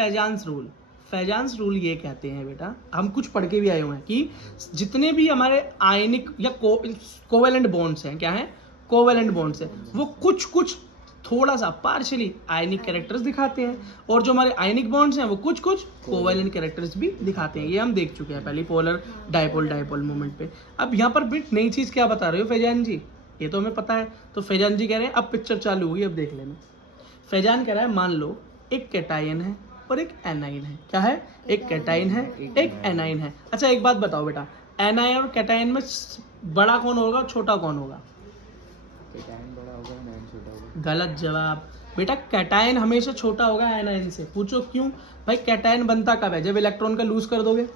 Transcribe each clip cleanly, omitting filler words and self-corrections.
फैजान्स rule. फैजान्स rule ये कहते हैं बेटा, हम कुछ पढ़ के भी आए हुए हैं कि जितने भी हमारे आयनिक या कोवेलेंट बॉन्ड्स हैं, क्या है, कोवेलेंट बॉन्ड्स हैं, वो कुछ कुछ थोड़ा सा पार्शियली आयनिक कैरेक्टर्स दिखाते हैं, और जो हमारे आयनिक बॉन्ड्स हैं वो कुछ कुछ कोवेलेंट कैरेक्टर्स भी दिखाते हैं। ये हम देख चुके हैं पहले पोलर डायपोल डायपोल मोमेंट पे। अब यहाँ पर बिट नई चीज़ क्या बता रहे हो फैजान जी, ये तो हमें पता है। तो फैजान जी कह रहे हैं, अब पिक्चर चालू हुई, अब देख लेना। फैजान कह रहा है मान लो एक कैटायन है और एक एनाइन है। क्या है, एक कैटायन है, एक एनाइन है। अच्छा एक बात बताओ बेटा, एनाइन और कैटायन में बड़ा कौन होगा, छोटा कौन होगा? कैटायन बड़ा होगा, एनायन छोटा होगा। गलत जवाब बेटा, कैटायन हमेशा छोटा होगा एनाइन से। पूछो क्यों? भाई कैटायन बनता कब है, जब इलेक्ट्रॉन का लूज कर दोगे।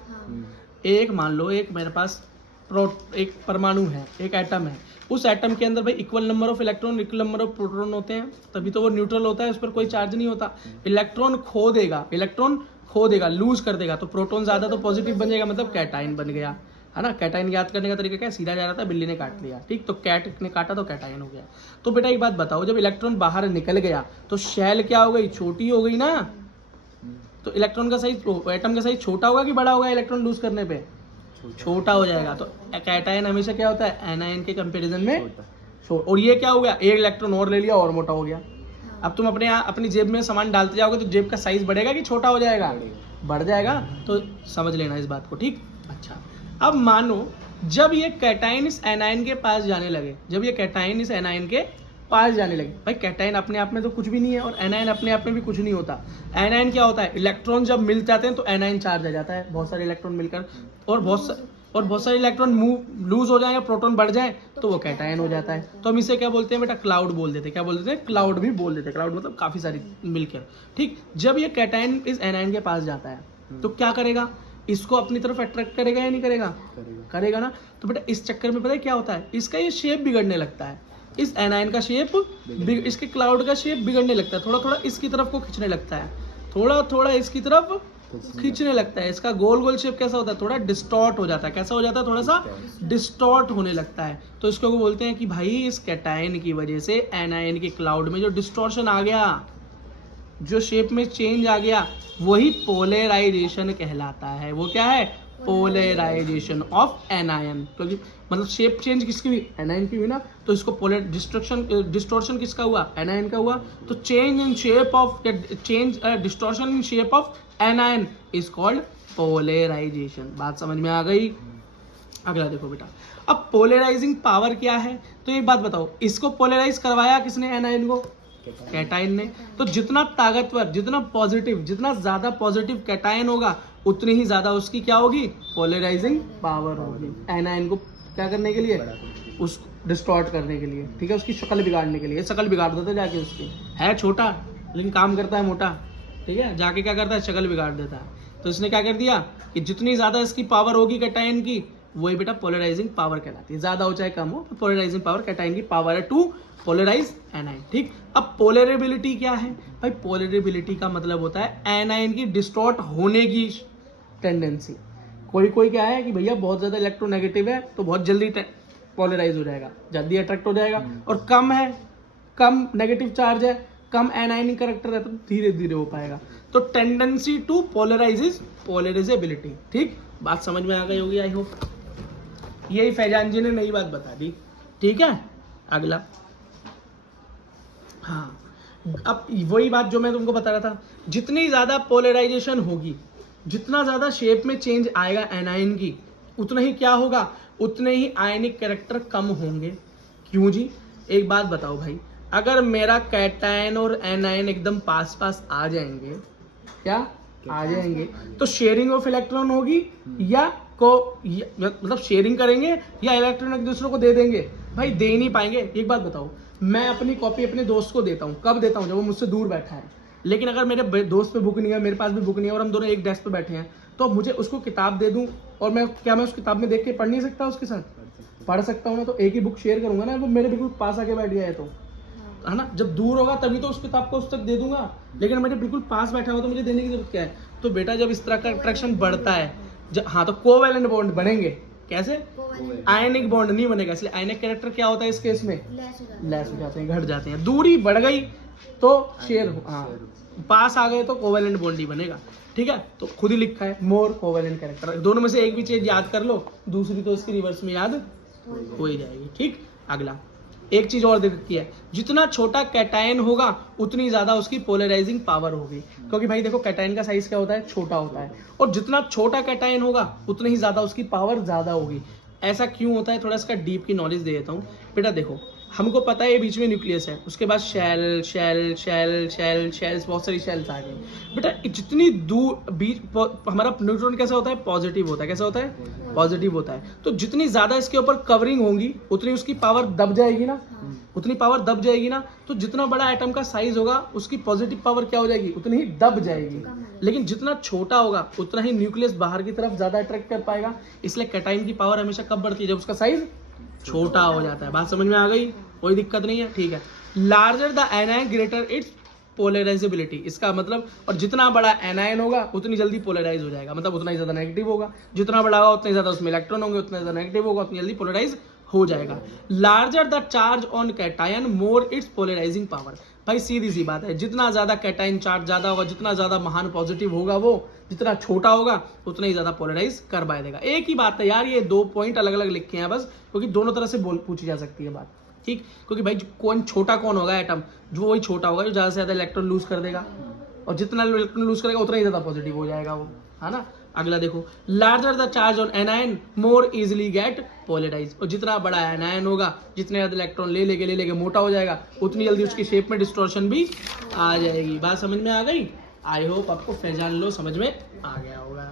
एक मान लो एक मेरे पास एक परमाणु है, एक एटम है, उस एटम के अंदर भाई equal number of electron equal number of proton होते हैं, तभी तो वो न्यूट्रल होता है, उस पर कोई चार्ज नहीं होता। इलेक्ट्रॉन खो देगा, लूज कर देगा, तो प्रोटॉन ज्यादा तो पॉजिटिव बन जाएगा, मतलब कैटायन बन गया, है ना। कैटायन याद करने का तरीका क्या है, सीधा जा रहा था, बिल्ली ने काट लिया, ठीक, तो कैट ने काटा तो कैटायन हो गया। तो बेटा एक बात बताओ, जब इलेक्ट्रॉन बाहर निकल गया तो शेल क्या हो गई, छोटी हो गई ना। तो इलेक्ट्रॉन का साइज, एटम का साइज छोटा होगा कि बड़ा होगा इलेक्ट्रॉन लूज करने पे? छोटा हो जाएगा। तो कैटायन हमेशा क्या होता है, एनायन के कंपैरिजन में छोटा। और ये क्या हो गया, एक इलेक्ट्रॉन और ले लिया और मोटा हो गया। अब तुम अपनी जेब में सामान डालते जाओगे तो जेब का साइज बढ़ेगा कि छोटा हो जाएगा? बढ़ जाएगा। तो समझ लेना इस बात को, ठीक। अच्छा अब मानो जब ये कैटायन इस एनायन के पास जाने लगे, भाई कैटायन अपने आप में तो कुछ भी नहीं है और एनायन अपने आप में भी कुछ नहीं होता। एनायन क्या होता है, इलेक्ट्रॉन जब मिल जाते हैं तो एनायन चार्ज आ जाता है, बहुत सारे इलेक्ट्रॉन मिलकर, और बहुत सारे इलेक्ट्रॉन लूज हो जाए या प्रोटॉन बढ़ जाए तो वो कैटायन हो जाता है। तो हम इसे क्या बोलते हैं बेटा, क्लाउड बोल देते हैं। क्या बोल देते हैं, क्लाउड भी बोल देते हैं। क्लाउड मतलब काफी सारी मिलकर, ठीक। जब ये कैटायन इस एनायन के पास जाता है तो क्या करेगा, इसको अपनी तरफ अट्रैक्ट करेगा या नहीं करेगा? करेगा ना। तो बेटा इस चक्कर में पता है क्या होता है, इसका ये शेप बिगड़ने लगता है, इस एनायन का शेप, इसके क्लाउड का शेप बिगड़ने लगता है, थोड़ा थोड़ा इसकी तरफ को खींचने लगता है, थोड़ा थोड़ा इसकी तरफ खींचने लगता है। इसका गोल गोल शेप कैसा होता है, थोड़ा डिस्टॉर्ट हो जाता है। कैसा हो जाता है, थोड़ा सा डिस्टॉर्ट होने लगता है। तो इसको बोलते हैं कि भाई इस कैटायन की वजह से एनायन के क्लाउड में जो डिस्टॉर्शन आ गया, जो शेप में चेंज आ गया, वही पोलराइजेशन कहलाता है। वो क्या है, पोलराइजेशन ऑफ एनायन। क्योंकि मतलब शेप चेंज किसकी हुई, एनायन की हुई ना, तो इसको डिस्टॉर्शन किसका हुआ, एनायन का हुआ। तो change in shape of distortion in shape of anion is called polarization. बात समझ में आ गई? अगला देखो बेटा, अब पोलराइजिंग पावर क्या है। तो एक बात बताओ, इसको पोलराइज करवाया किसने, एनायन को, कैटायन ने। तो जितना ताकतवर, जितना पॉजिटिव, जितना ज्यादा पॉजिटिव कैटायन होगा उतनी ही ज्यादा उसकी क्या होगी, पोलराइजिंग पावर होगी। एनायन को क्या करने के लिए, उसको डिस्टॉर्ट करने के लिए, ठीक है, उसकी शक्ल बिगाड़ने के लिए। शक्ल बिगाड़ देता है जाके, उसकी है छोटा लेकिन काम करता है मोटा, ठीक है, जाके क्या करता है, शक्ल बिगाड़ देता है। तो इसने क्या कर दिया कि जितनी ज्यादा इसकी पावर होगी कैटायन की, वही बेटा पोलराइजिंग पावर कहलाती है। ज्यादा हो चाहे कम हो, तो पोलराइजिंग पावर कैटायन की पावर है टू पोलराइज एनायन, ठीक। अब पोलरेबिलिटी क्या है भाई, पोलरेबिलिटी का मतलब होता है एनायन की डिस्टॉर्ट होने की टेंडेंसी। कोई क्या है कि भैया बहुत ज्यादा इलेक्ट्रोनेगेटिव है तो बहुत जल्दी पोलराइज हो जाएगा, जल्दी अट्रैक्ट हो जाएगा, और कम है, कम नेगेटिव चार्ज है, कम एनायनिक कैरेक्टर है, तो धीरे धीरे हो पाएगा। तो tendency to polarize is polarizability, ठीक। बात समझ में आ गई होगी आई होप। यही फैजान जी ने नई बात बता दी, ठीक है। अगला, हाँ, अब वही बात जो मैं तुमको बता रहा था, जितनी ज्यादा पोलराइजेशन होगी, जितना ज्यादा शेप में चेंज आएगा एनायन की, उतना ही क्या होगा, उतने ही आयनिक कैरेक्टर कम होंगे। क्यों जी? एक बात बताओ भाई, अगर मेरा कैटायन और एनायन एकदम पास पास आ जाएंगे, क्या आ जाएंगे, तो शेयरिंग ऑफ इलेक्ट्रॉन होगी या मतलब शेयरिंग करेंगे या इलेक्ट्रॉन एक दूसरे को दे देंगे? भाई दे ही नहीं पाएंगे। एक बात बताओ, मैं अपनी कॉपी अपने दोस्त को देता हूँ, कब देता हूँ, जब वो मुझसे दूर बैठा है। लेकिन अगर मेरे दोस्त पे बुक नहीं है, मेरे पास भी बुक नहीं है, और हम दोनों एक डेस्क पे बैठे हैं, तो मुझे उसको किताब दे दूं और मैं उस किताब में देख के पढ़ नहीं सकता, उसके साथ पढ़ सकता हूँ ना। तो एक ही बुक शेयर करूंगा ना, वो मेरे बिल्कुल पास आके बैठ गया है, तो है ना। जब दूर होगा तभी तो उस किताब को उस तक दे दूंगा, लेकिन मेरे बिल्कुल पास बैठा हुआ तो मुझे देने की जरूरत क्या है। तो बेटा जब इस तरह का अट्रैक्शन बढ़ता है, हाँ, तो कोवैलेंट बॉन्ड बनेंगे। कैसे? आयनिक बॉन्ड नहीं बनेगा, इसलिए आयनिक कैरेक्टर क्या होता है इस केस में, लेस हो जाते हैं, घट जाते हैं। दूरी बढ़ गई तो शेयर, हाँ, पास आ गए तो कोवेलेंट बॉन्ड ही बनेगा, ठीक है। तो खुद ही लिखा है मोर कोवेलेंट कैरेक्टर, दोनों में से एक भी चीज याद कर लो, दूसरी तो इसकी रिवर्स में याद हो ही जाएगी, ठीक। अगला एक चीज और देख रखी है, जितना छोटा कैटायन होगा उतनी ज्यादा उसकी पोलराइजिंग पावर होगी, क्योंकि भाई देखो कैटायन का साइज क्या होता है, छोटा होता है, और जितना छोटा कैटायन होगा उतनी ही ज्यादा उसकी पावर ज्यादा होगी। ऐसा क्यों होता है, थोड़ा इसका डीप की नॉलेज दे देता हूँ बेटा। देखो हमको पता है ये बीच में न्यूक्लियस है, उसके बाद shell shell shell shell shells, बहुत सारी शेल्स आ गई बेटा। जितनी दूर बीच हमारा न्यूट्रॉन कैसा होता है, पॉजिटिव होता है, कैसा होता है, पॉजिटिव होता है। तो जितनी ज्यादा इसके ऊपर कवरिंग होगी उतनी उसकी पावर दब जाएगी ना, उतनी पावर दब जाएगी ना। तो जितना बड़ा एटम का साइज होगा उसकी पॉजिटिव पावर क्या हो जाएगी, उतनी ही दब जाएगी। लेकिन जितना छोटा होगा उतना ही न्यूक्लियस बाहर की तरफ ज्यादा अट्रैक्ट कर पाएगा। इसलिए कैटायन की पावर हमेशा कब बढ़ती है, जब उसका साइज छोटा हो जाता है। बात समझ में आ गई, कोई दिक्कत नहीं है, ठीक है। Larger the anion greater it's polarisability, इसका मतलब, और जितना बड़ा एनायन होगा उतनी जल्दी पोलराइज हो जाएगा, मतलब उतना ही ज्यादा नेगेटिव होगा। जितना बड़ा होगा उतने ज्यादा उसमें इलेक्ट्रॉन होंगे, उतना ज्यादा नेगेटिव होगा, उतनी जल्दी पोलराइज हो जाएगा। Larger the charge on cation more its polarizing power. भाई सीधी सी बात है, जितना ज्यादा कैटायन चार्ज ज्यादा होगा, जितना ज्यादा महान पॉजिटिव होगा वो, जितना छोटा होगा उतना ही ज्यादा पोलराइज कर पाया देगा। एक ही बात है यार, ये 2 पॉइंट अलग अलग लिखे हैं बस, क्योंकि दोनों तरह से पूछी जा सकती है बात, ठीक। क्योंकि भाई कौन छोटा कौन होगा एटम, जो वही छोटा होगा जो ज्यादा से ज्यादा इलेक्ट्रॉन लूज कर देगा, और जितना इलेक्ट्रॉन लूज करेगा उतना ही ज्यादा पॉजिटिव हो जाएगा वो, है ना। अगला देखो, larger the charge on anion more easily get polarize, और जितना बड़ा एनायन होगा, जितने ज्यादा इलेक्ट्रॉन ले लेके मोटा हो जाएगा, उतनी जल्दी उसकी शेप में डिस्टॉर्शन भी आ जाएगी। बात समझ में आ गई? आई होप आपको पहचान लो समझ में आ गया होगा।